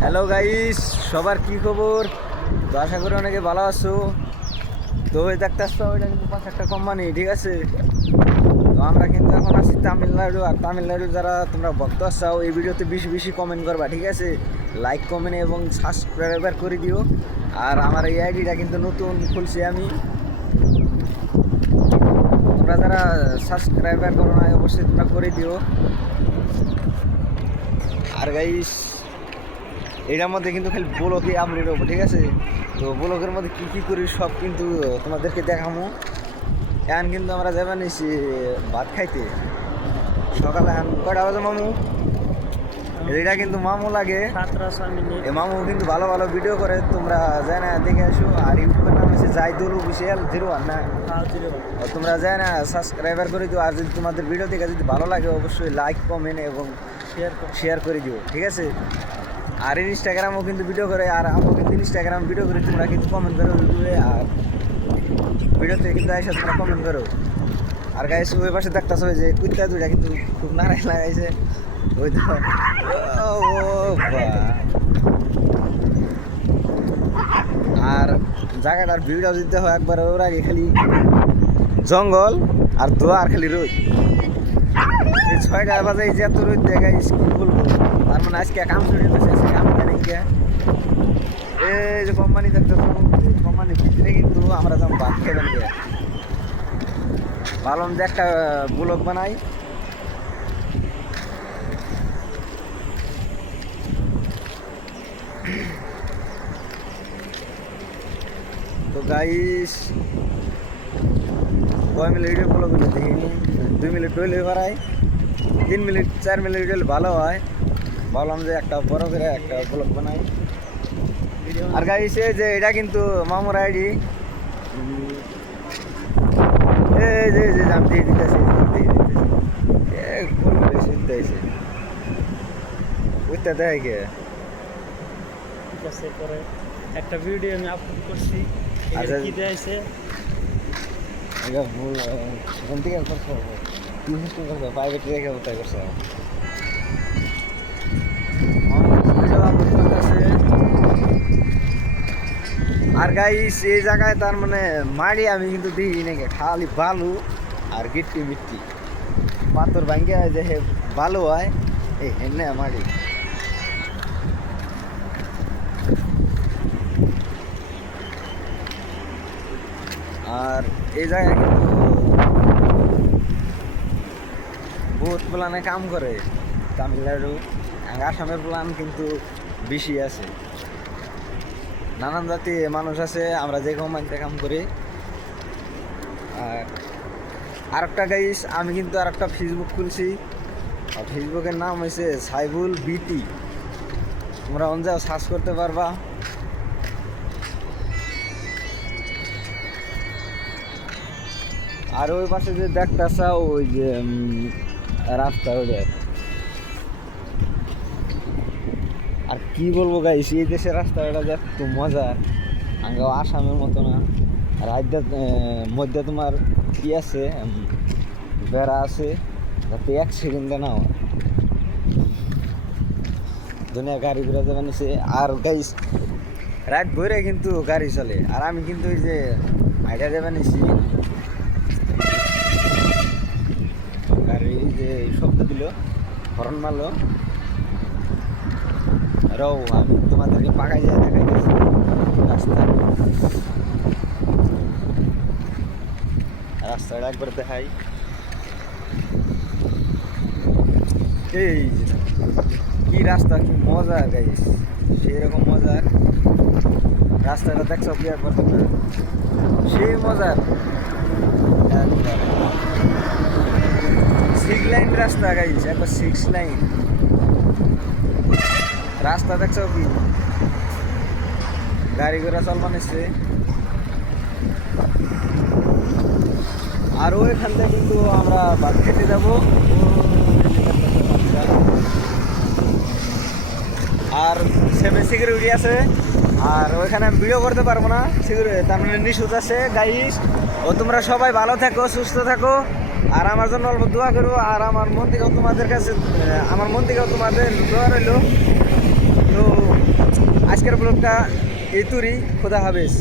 Hello guys সবার কি খবর? তো আশা করি অনেকে ভালো আছো। তো ওই দেখতে আসতো ওইটা কিন্তু পাঁচ একটা কোম্পানি ঠিক আছে? তো আমরা কিন্তু এখন আছি তামিলনাড়ু, আর তামিলনাড়ু যারা তোমরা ভক্ত আসাও এই ভিডিওতে বেশি বেশি কমেন্ট করবা, ঠিক আছে? লাইক কমেন্ট এবং সাবস্ক্রাইবার করে দিও। আর আমার এই আইডিটা কিন্তু নতুন খুলছি আমি। তোমরা যারা সাবস্ক্রাইবার করো না অবশ্যই তোমরা করে দিও। আর গাইস এটার মধ্যে কিন্তু খালি ব্লকে আপলোড হব ঠিক আছে? তো ব্লকের মধ্যে কী কী করি সব কিন্তু তোমাদেরকে দেখামো। এখন কিন্তু আমরা যাবেন ভাত খাইতে। সকালে এখন কয়টা বাজে মামু? এটা কিন্তু মামু লাগে। এ মামু কিন্তু ভালো ভালো ভিডিও করে তোমরা যায় না দেখে আসো। আর ইউটিউবের নাম হচ্ছে জাইদুল অফিসিয়াল জিরো ওয়ান না? ফাও আর তোমরা যায় না সাবস্ক্রাইবার করে দিও। আর যদি তোমাদের ভিডিও দেখে যদি ভালো লাগে অবশ্যই লাইক কমেন্ট এবং শেয়ার শেয়ার করে দিও ঠিক আছে? আর ইনস্টাগ্রামও কিন্তু ভিডিও করে, আর আমিও কিন্তু ইনস্টাগ্রাম ভিডিও করে তোমরা কিন্তু কমেন্ট করো ইউটিউবে আর ভিডিওতে কিন্তু এসে তোমরা কমেন্ট করো। আর গাইস ওই পাশে দেখতেছো যে কুত্তা দুইটা কিন্তু খুব নাড়াই লাগাইছে। ওই তো আর জায়গাটার ভিউটাও দিতে হয় একবার ওর আগে খালি জঙ্গল আর ধোয়া আর খালি রোদ। ছয়টা বাজে এই যে এত রোদ দেখা স্কুল বলব? তার মানে আজকে কাম শুরু করছে আজকে কাম জানি কে এই যে কোম্পানি দেখতে কোম্পানির ভিতরে কিন্তু আমরা যেমন ভাত খেবেন কে ভাবলাম যে একটা ব্লক বানাই। তো গাইস কয় মিনিট ভিডিও করলে দেখিনি দুই মিনিট হইলে বাড়াই তিন মিনিট, চার মিনিট হলে ভালো হয়। ভাবলাম যে একটা বড় করে একটা ব্লগ বানাই। আর এই যে এটা কিন্তু মামুর আইডি এই যে যে আমি দিয়ে দিতেছি দিয়ে দিতেছি। এ কোন করে সিদ্ধ হয়েছে বুঝতে দেয় কে? ঠিক আছে পরে একটা ভিডিও আমি আপলোড করছি। আচ্ছা। কি দিয়েছে এটা ভুল এখান থেকে করছ কি করছ প্রাইভেট রেখে কোথায় করছ। আর গাইস এই জায়গায় তার মানে মাড়ি আমি কিন্তু দিই নাকি খালি বালু আর গিট্টি মিট্টি। পাথর ভাঙ্গে হয় যে হে বালু হয়, এই হেনে মাড়ি আর এই জায়গায় কিন্তু বহুত প্লানে কাম করে। তামিলনাড়ু আসামের প্লান কিন্তু বেশি আছে। নানান জাতি মানুষ আছে, আমরা যে কোম্পানিতে কাম করি। আর একটা গাইস আমি কিন্তু আর একটা ফেসবুক খুলছি। আর ফেসবুকের নাম হয়েছে সাইবুল বিটি তোমরা অনযাও সার্চ করতে পারবা। আর ওই পাশে যে দেখতেছা ওই যে রাস্তা ওটা কি বলব গাইস এই দেশের রাস্তাটা যে এত মজা। আঙ্গাও আসামের মতো না। রাজ্য মধ্যে তোমার কি আছে? বেড়া আছে। যাতে অ্যাক্সিডেন্টে না হয়। দুনিয়া গাড়ি ঘুরে যাবে নিছে আর গাইস রাত ভরে কিন্তু গাড়ি চলে। আর আমি কিন্তু ওই যে আইডিয়া যাবে নিছি। গাড়ি যে শব্দ দিল হরণ মারলো। রও, আমি তোমাদেরকে পাকাই যায় দেখাই গেছি রাস্তা। রাস্তাটা একবার দেখাই। এই কি রাস্তা, কি মজা গাইস সেই রকম মজার রাস্তাটা দেখছ, কি একবার তোমরা সেই মজার সিক্স লাইন রাস্তা গাইস একবার সিক্স লাইন রাস্তা দেখছ কি? গাড়ি ঘোড়া চলমান এসছে আর ওইখান থেকে কিন্তু আমরা বাদ খেতে যাব। আর সেভেন সিকিউরিটি আছে। আর ওইখানে আমি ভিডিও করতে পারব না। সিকিউরিটি, তার মানে নিশুত আছে। গাইস ও তোমরা সবাই ভালো থাকো, সুস্থ থাকো। আর আমার জন্য অল্প দোয়া করো আর আমার মন থেকেও তোমাদের কাছে আমার মন থেকেও তোমাদের দোয়া রইল। তো আজকের ব্লগটা এই তুরি খোদা হাফেজ।